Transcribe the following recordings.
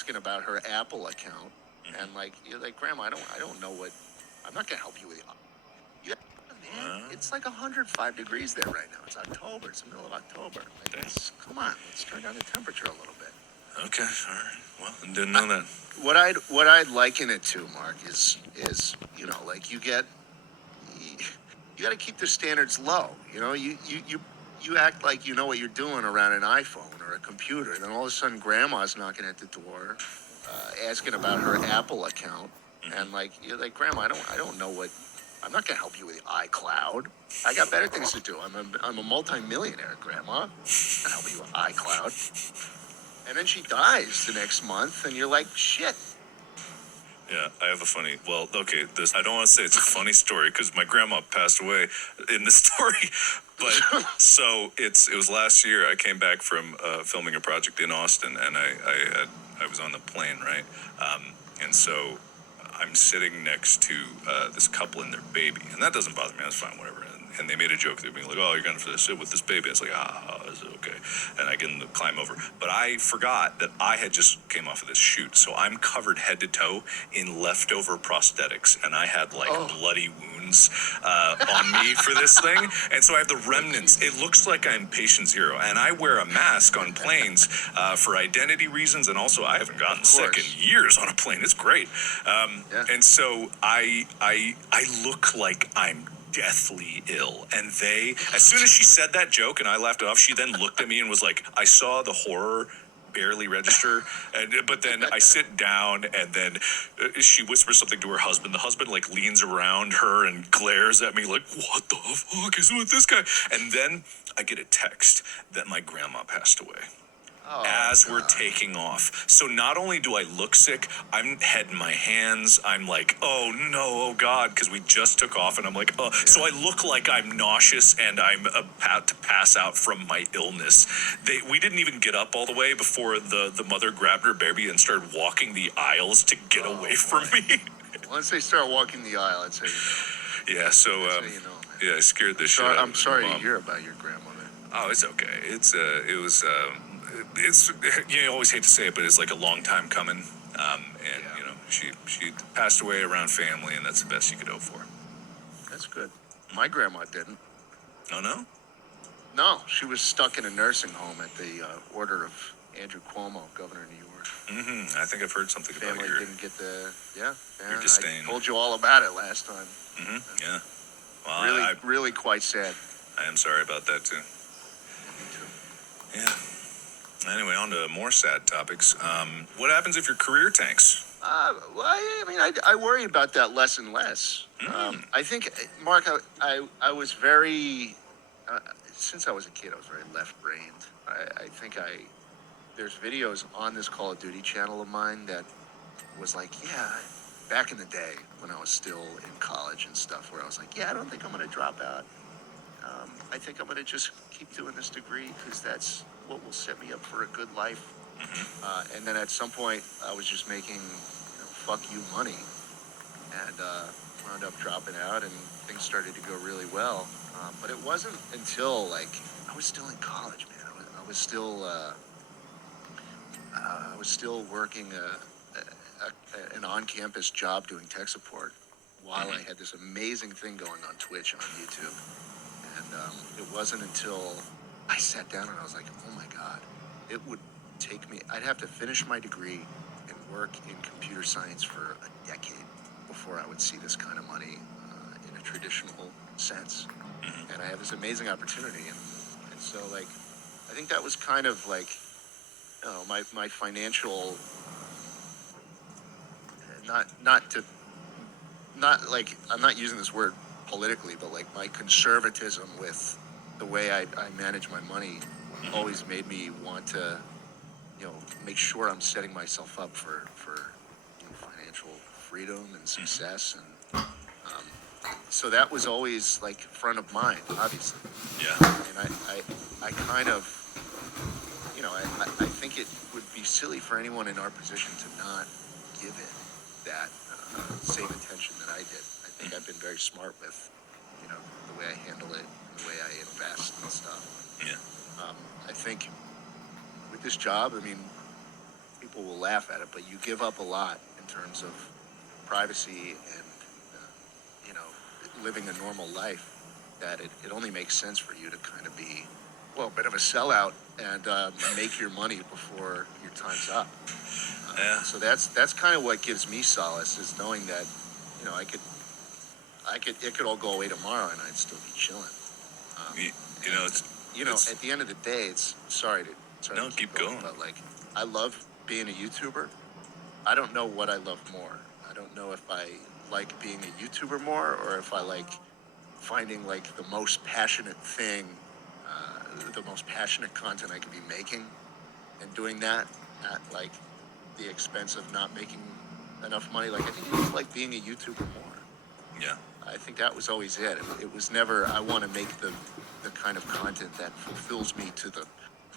asking about her Apple account, and like you're like, Grandma, I don't know what. I'm not gonna help you with it. Yeah, man, it's like 105 degrees there right now. It's October. It's the middle of October. Like, come on, let's turn down the temperature a little bit. Okay, all right. Well, I didn't know that. What I'd liken it to, Mark, is like you got to keep the standards low. You act like you know what you're doing around an iPhone or a computer, and then all of a sudden Grandma's knocking at the door, asking about her Apple account, and like you're like, Grandma, I don't know what. I'm not gonna help you with iCloud. I got better things to do. I'm a multi-millionaire, Grandma. I'm not help you with iCloud. And then she dies the next month, and you're like, shit. Yeah, I have a funny. Well, okay, I don't want to say it's a funny story because my grandma passed away in the story, but so it was last year. I came back from filming a project in Austin, and I was on the plane, right, and so I'm sitting next to this couple and their baby, and that doesn't bother me. That's fine, whatever. And they made a joke. They're being like, "Oh, you're going to sit with this baby." It's like, is it okay? And I get them to climb over. But I forgot that I had just came off of this shoot, so I'm covered head to toe in leftover prosthetics, and I had like bloody wounds on me for this thing, and so I have the remnants. It looks like I'm patient zero, and I wear a mask on planes for identity reasons, and also I haven't gotten sick in years on a plane. It's great, and so I look like I'm deathly ill, and as soon as she said that joke and I laughed it off, she then looked at me and was like, I saw the horror barely register, but then I sit down, and then she whispers something to her husband. The husband like leans around her and glares at me like, what the fuck is with this guy? And then I get a text that my grandma passed away. As we're taking off. So not only do I look sick, I'm head in my hands. I'm like, oh no, oh God, because we just took off, and I'm like, oh. Yeah. So I look like I'm nauseous and I'm about to pass out from my illness. We didn't even get up all the way before the mother grabbed her baby and started walking the aisles to get away from me. Once they start walking the aisle, I'd say Yeah, so yeah, I scared the shit out of I'm sorry to hear about your grandmother. Oh, it's okay. It's you always hate to say it, but it's like a long time coming, she passed away around family, and that's the best you could hope for. That's good. My grandma didn't. Oh no? No, she was stuck in a nursing home at the order of Andrew Cuomo, governor of New York. I think I've heard something about your didn't get the your disdain. I told you all about it last time. Yeah. Well, really quite sad. I am sorry about that too. Me too. Yeah. Anyway, on to more sad topics. What happens if your career tanks? Well, I worry about that less and less. I think, Mark, I was very, since I was a kid, I was very left-brained. I think there's videos on this Call of Duty channel of mine that was like, back in the day when I was still in college and stuff, where I was like, I don't think I'm going to drop out. I think I'm going to just keep doing this degree because that's what will set me up for a good life. And then at some point, I was just making, fuck you money, and wound up dropping out, and things started to go really well. But it wasn't until I was still in college, man. I was still working an on-campus job doing tech support while I had this amazing thing going on Twitch and on YouTube. And it wasn't until I sat down and I was like, oh my God, it would take me, I'd have to finish my degree and work in computer science for a decade before I would see this kind of money in a traditional sense. And I have this amazing opportunity. And so I think that was kind of my financial, I'm not using this word politically, but my conservatism with the way I manage my money always made me want to, make sure I'm setting myself up for financial freedom and success. And so that was always front of mind, obviously. Yeah. And I kind of, I think it would be silly for anyone in our position to not give it that same attention that I did. I think I've been very smart with, the way I handle it, and the way I invest and stuff. Yeah. I think with this job, people will laugh at it, but you give up a lot in terms of privacy and you know, living a normal life. That it only makes sense for you to kind of be, well, a bit of a sellout and make your money before your time's up. Yeah. So that's kind of what gives me solace, is knowing that, you know, it could all go away tomorrow and I'd still be chilling. Um, You know, it's at the end of the day, it's sorry no, to keep going. but like, I love being a YouTuber. I don't know what I love more. I don't know if I like being a YouTuber more, or if I like finding like the most passionate thing, the most passionate content I could be making, and doing that at like the expense of not making enough money. Like, I think I like being a YouTuber more. Yeah. I think that was always it. It was never, I want to make the kind of content that fulfills me to the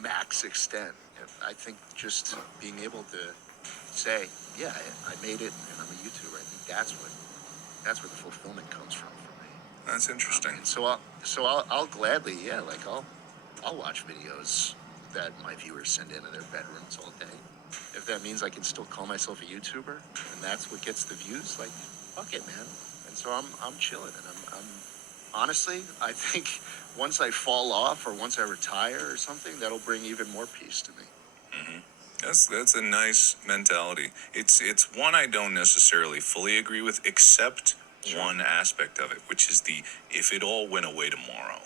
max extent. And I think just being able to say, yeah, I made it and I'm a YouTuber, I think that's where the fulfillment comes from for me. That's interesting. And I'll gladly, yeah, like I'll watch videos that my viewers send into their bedrooms all day. If that means I can still call myself a YouTuber and that's what gets the views, like, fuck it, man. And so I'm chilling, and I'm honestly, I think once I fall off or once I retire or something, that'll bring even more peace to me. Hmm. That's a nice mentality. It's one I don't necessarily fully agree with, except Sure. one aspect of it, which is the if it all went away tomorrow.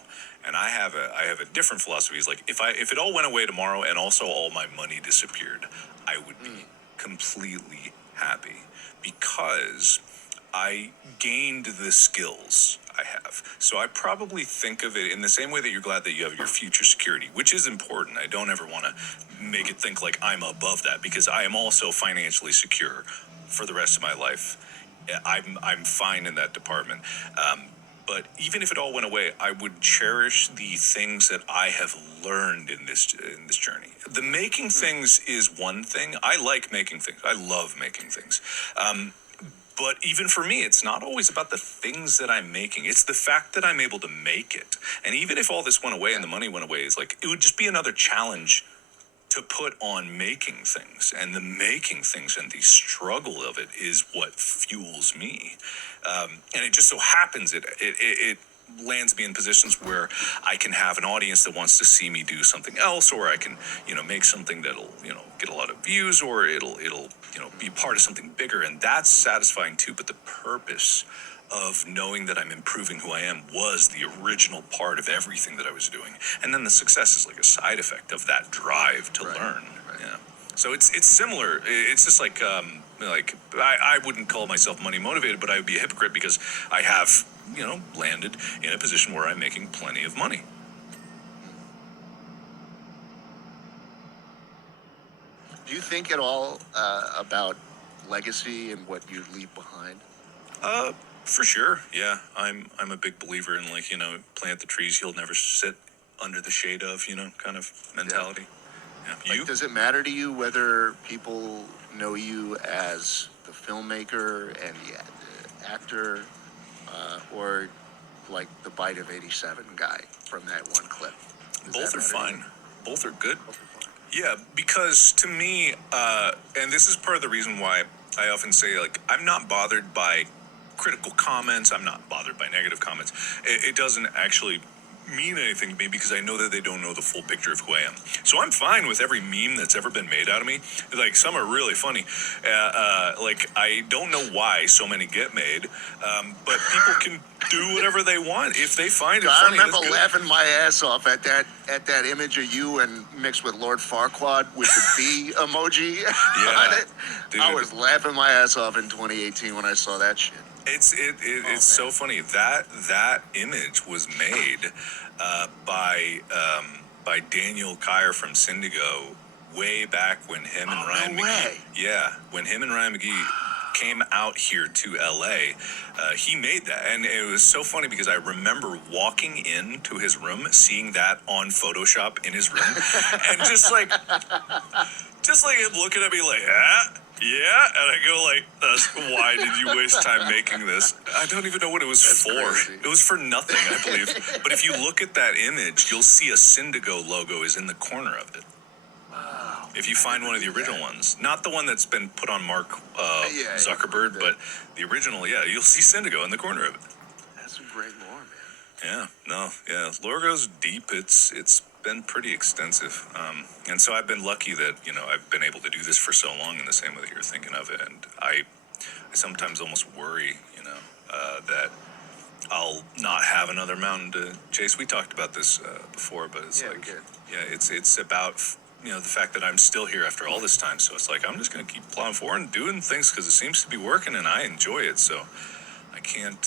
And I have a different philosophy. It's like if it all went away tomorrow and also all my money disappeared, I would be completely happy, because I gained the skills I have. So I probably think of it in the same way that you're glad that you have your future security, which is important. I don't ever want to make it think like I'm above that, because I am also financially secure for the rest of my life. I'm fine in that department. But even if it all went away, I would cherish the things that I have learned in this journey. The making things is one thing. I like making things. I love making things. But even for me, it's not always about the things that I'm making. It's the fact that I'm able to make it. And even if all this went away and the money went away, it's like, it would just be another challenge to put on making things. And the making things and the struggle of it is what fuels me. And it just so happens it lands me in positions where I can have an audience that wants to see me do something else, or I can, make something that'll, get a lot of views, or it'll, be part of something bigger. And that's satisfying too. But the purpose of knowing that I'm improving who I am was the original part of everything that I was doing. And then the success is like a side effect of that drive to learn. Right. Yeah. So it's similar. It's just like I wouldn't call myself money motivated, but I would be a hypocrite because I have, landed in a position where I'm making plenty of money. Do you think at all about legacy and what you leave behind? For sure. Yeah. I'm a big believer in plant the trees you'll never sit under the shade of, kind of mentality. Yeah. You? Like, does it matter to you whether people know you as the filmmaker and the actor, or like the Bite of 87 guy from that one clip? Both are fine. Both are good. Both are fine. Yeah, because to me, and this is part of the reason why I often say, like, I'm not bothered by critical comments. I'm not bothered by negative comments. It doesn't actually mean anything to me because I know that they don't know the full picture of who I am. So I'm fine with every meme that's ever been made out of me. Like, some are really funny. Like, I don't know why so many get made, but people can do whatever they want if they find it funny. I remember laughing my ass off at that image of you and mixed with Lord Farquaad with the B emoji on it. Dude. I was laughing my ass off in 2018 when I saw that shit. It's so funny that image was made by Daniel Kyer from Syndigo way back when him and Ryan no McGee. way. Yeah, when him and Ryan McGee came out here to LA, he made that, and it was so funny because I remember walking into his room, seeing that on Photoshop in his room, and just like him looking at me like, yeah, and I go like, why did you waste time making this? I don't even know what it was for. Crazy. It was for nothing, I believe. But if you look at that image, you'll see a Syndigo logo is in the corner of it. Wow. If you find one of the original ones, not the one that's been put on Mark Yeah, Zuckerberg, yeah. but the original, yeah, you'll see Syndigo in the corner of it. That's some great lore, man. Yeah, no, yeah, lore goes deep. It's been pretty extensive, and so I've been lucky that I've been able to do this for so long in the same way that you're thinking of it, and I sometimes almost worry, that I'll not have another mountain to chase. We talked about this before, but it's Yeah, we like, did. yeah, it's about the fact that I'm still here after all this time. So it's like I'm just gonna keep plowing forward and doing things because it seems to be working and I enjoy it. So I can't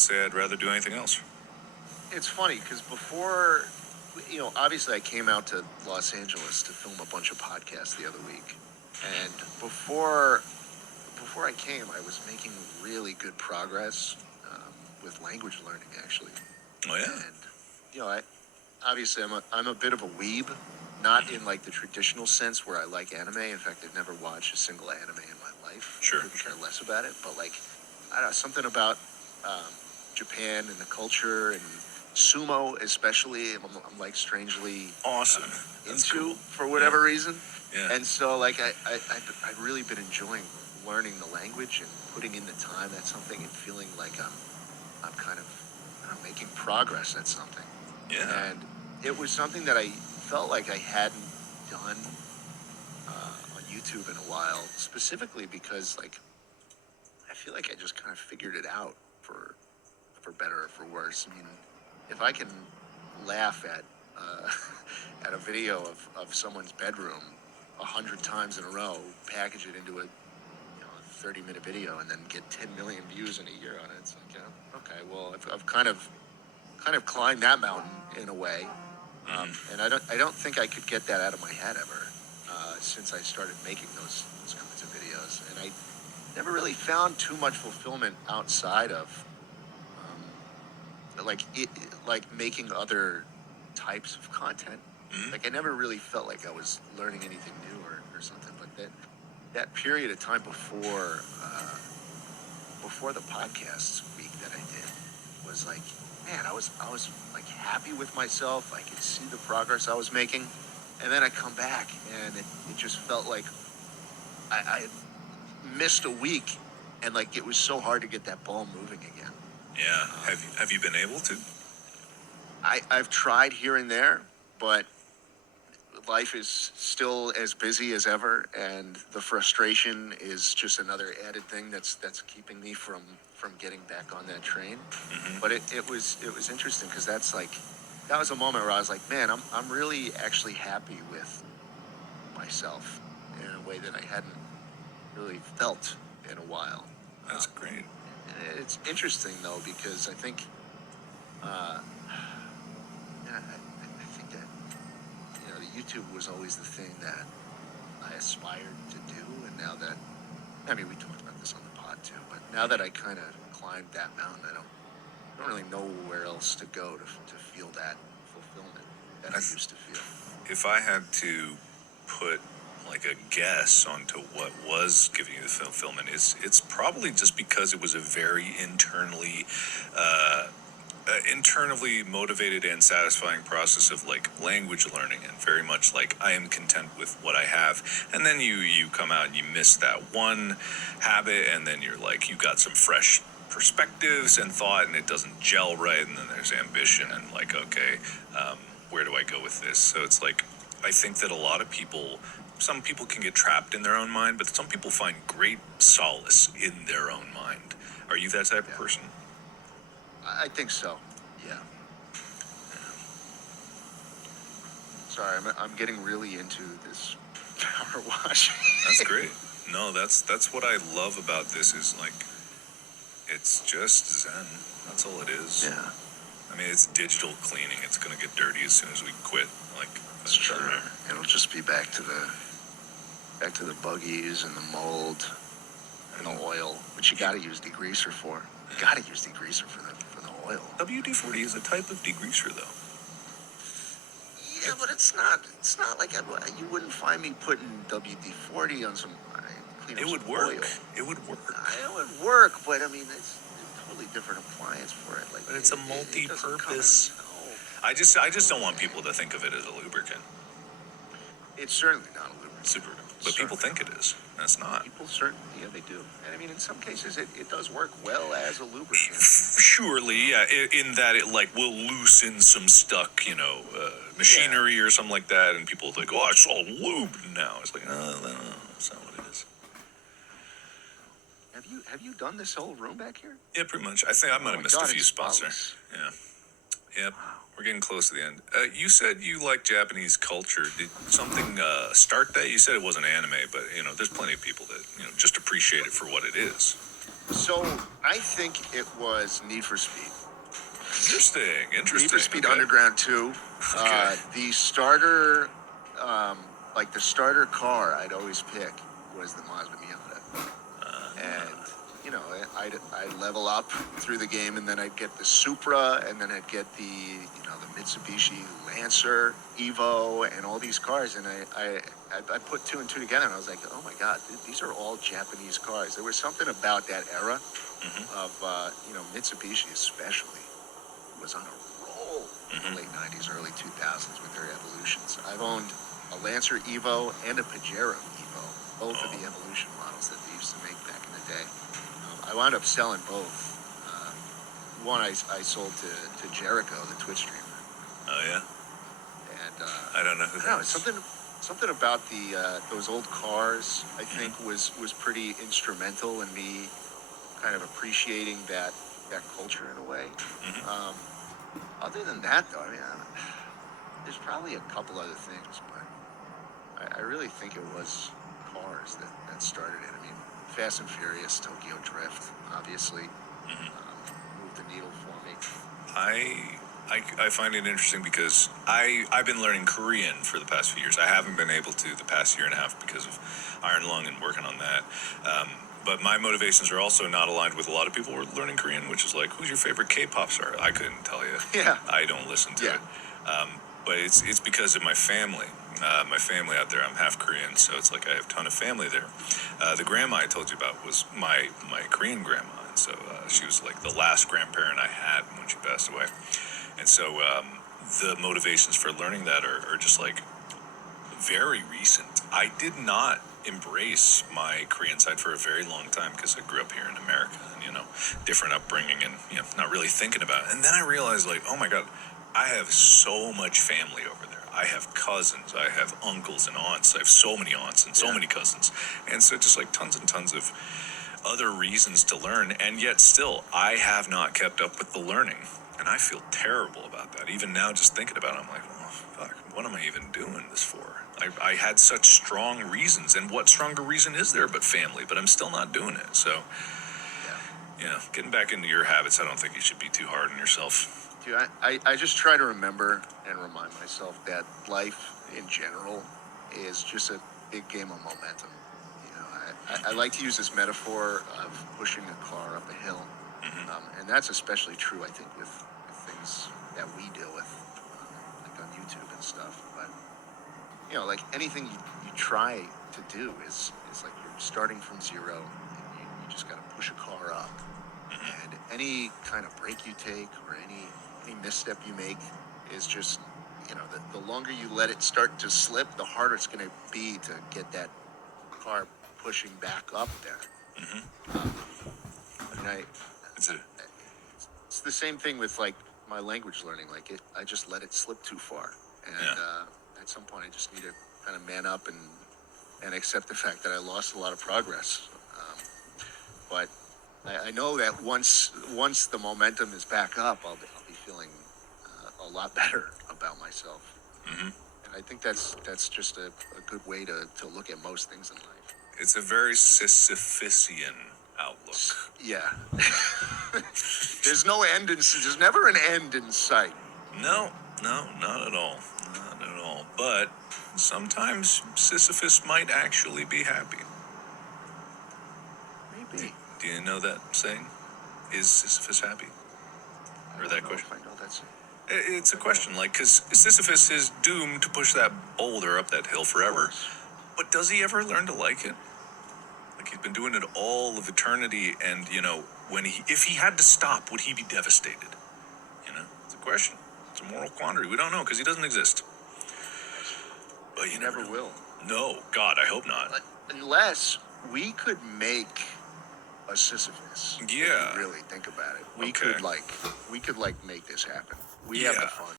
say I'd rather do anything else. It's funny because before, obviously I came out to Los Angeles to film a bunch of podcasts the other week, and before I came, I was making really good progress with language learning, actually. Oh yeah, And I obviously I'm a bit of a weeb, not in like the traditional sense where I like anime. In fact, I've never watched a single anime in my life. Sure, I couldn't care less about it. But like, I don't know, something about Japan and the culture and sumo, especially. I'm like strangely awesome. That's into cool. for whatever reason. Yeah, And so, like, I've really been enjoying learning the language and putting in the time at something and feeling like I'm kind of making progress at something. yeah. And it was something that I felt like I hadn't done on YouTube in a while, specifically because, like, I feel like I just kind of figured it out for better or for worse. I mean, if I can laugh at at a video of someone's bedroom 100 times in a row, package it into a 30-minute video, and then get 10 million views in a year on it, it's like, yeah, okay, well, I've kind of climbed that mountain in a way, and I don't think I could get that out of my head ever since I started making those kinds of videos, and I never really found too much fulfillment outside of like making other types of content. Like I never really felt like I was learning anything new or something. But that period of time before the podcast week that I did was like, man, I was like happy with myself. I could see the progress I was making, and then I come back and it just felt like I had missed a week, and like it was so hard to get that ball moving again. Yeah. Have you been able to? I've tried here and there, but life is still as busy as ever, and the frustration is just another added thing that's keeping me from getting back on that train. But it was interesting because that was a moment where I was like, man, I'm really actually happy with myself in a way that I hadn't really felt in a while. That's great. It's interesting though because I think yeah, I think that the YouTube was always the thing that I aspired to do, and now that we talked about this on the pod too, but now that I kind of climbed that mountain, I don't really know where else to go to feel that fulfillment that I used to feel. If I had to put like a guess onto what was giving you the fulfillment, it's probably just because it was a very internally motivated and satisfying process of like language learning, and very much like I am content with what I have. And then you come out and you miss that one habit, and then you're like you got some fresh perspectives and thought, and it doesn't gel right, and then there's ambition and like, okay, where do I go with this? So it's like I think that a lot of people, some people can get trapped in their own mind, but some people find great solace in their own mind. Are you that type of person? I think so. Yeah. Sorry, I'm getting really into this power wash. That's great. No, that's what I love about this is like it's just Zen. That's all it is. Yeah. I mean, it's digital cleaning. It's gonna get dirty as soon as we quit. Like, that's Sure. It'll just be back to the buggies and the mold and the oil, which you got to use degreaser for. You got to use degreaser for the oil. WD-40 is a type of degreaser, though. Yeah, but it's not like you wouldn't find me putting WD-40 on some clean up It would some work. oil. It would work. It would work, but I mean, it's a totally different appliance for it. Like, But it's a it doesn't come multi-purpose. no. I just don't want people to think of it as a lubricant. It's certainly not a lubricant. Super, but people think it is. That's not. People certainly, yeah, they do. And I mean, in some cases, it does work well as a lubricant. Surely, yeah. In that it like will loosen some stuck, machinery or something like that, and people think, oh, it's all lubed now. It's like, no, that's not what it is. Have you done this whole room back here? Yeah, pretty much. I think I might have missed a few spots there. Yeah. Yep. We're getting close to the end. You said you like Japanese culture. Did something start that? You said it wasn't anime, but there's plenty of people that just appreciate it for what it is. So I think it was Need for Speed. Interesting. Need for Speed Underground 2. Okay. The starter, the starter car I'd always pick was the Mazda Miata. And I'd level up through the game, and then I'd get the Supra, and then I'd get the Mitsubishi Lancer, Evo, and all these cars. And I put two and two together, and I was like, oh my God, these are all Japanese cars. There was something about that era of Mitsubishi especially was on a roll in the late 90s, early 2000s with their Evolutions. I've owned a Lancer Evo and a Pajero Evo, both of the Evolution models that they used to make back in the day. I wound up selling both. One I sold to Jericho, the Twitch streamer. Oh yeah. And I don't know who that is. Something about those old cars I think was pretty instrumental in me kind of appreciating that culture in a way. Other than that, though, I mean, there's probably a couple other things, but I really think it was cars that started it. I mean, Fast and Furious, Tokyo Drift, obviously, moved the needle for me. I find it interesting because I've been learning Korean for the past few years. I haven't been able to the past year and a half because of Iron Lung and working on that. But my motivations are also not aligned with a lot of people who are learning Korean, which is like, who's your favorite K-pop star? I couldn't tell you. Yeah. I don't listen to it. But it's because of my family. My family out there, I'm half Korean, so it's like I have a ton of family there. The grandma I told you about was my Korean grandma, and so she was like the last grandparent I had when she passed away. And so the motivations for learning that are just like very recent. I did not embrace my Korean side for a very long time because I grew up here in America and, different upbringing and, not really thinking about it. And then I realized like, oh my God, I have so much family over there. I have cousins, I have uncles and aunts. I have so many aunts and so many cousins. And so just like tons and tons of other reasons to learn. And yet still, I have not kept up with the learning. And I feel terrible about that. Even now, just thinking about it, I'm like, oh, fuck, what am I even doing this for? I had such strong reasons. And what stronger reason is there but family? But I'm still not doing it. So, getting back into your habits, I don't think you should be too hard on yourself. Dude, I just try to remember and remind myself that life in general is just a big game of momentum. I like to use this metaphor of pushing a car up a hill. And that's especially true, I think, with things that we deal with, like on YouTube and stuff. But, like anything you try to do is like you're starting from zero, and you just got to push a car up. And any kind of break you take or any misstep you make is just, the longer you let it start to slip, the harder it's going to be to get that car pushing back up there. It's the same thing with like my language learning. Like I just let it slip too far, and at some point I just need to kind of man up and accept the fact that I lost a lot of progress. But I know that once the momentum is back up, I'll be feeling a lot better about myself. And I think that's just a good way to look at most things in life. It's a very Sisyphusian outlook. Yeah. There's never an end in sight. No, not at all. Not at all. But sometimes Sisyphus might actually be happy. Maybe. Do you know that saying? Is Sisyphus happy? Or that question? I know that's It's a question, like, because Sisyphus is doomed to push that boulder up that hill forever. But does he ever learn to like it? Like, he's been doing it all of eternity, and, if he had to stop, would he be devastated? It's a question. It's a moral quandary. We don't know, because he doesn't exist. But you You never know. will. No, God, I hope not. Unless we could make a Sisyphus. If Yeah. you really think about it. We Okay. could like make this happen. We have the Yeah. funds.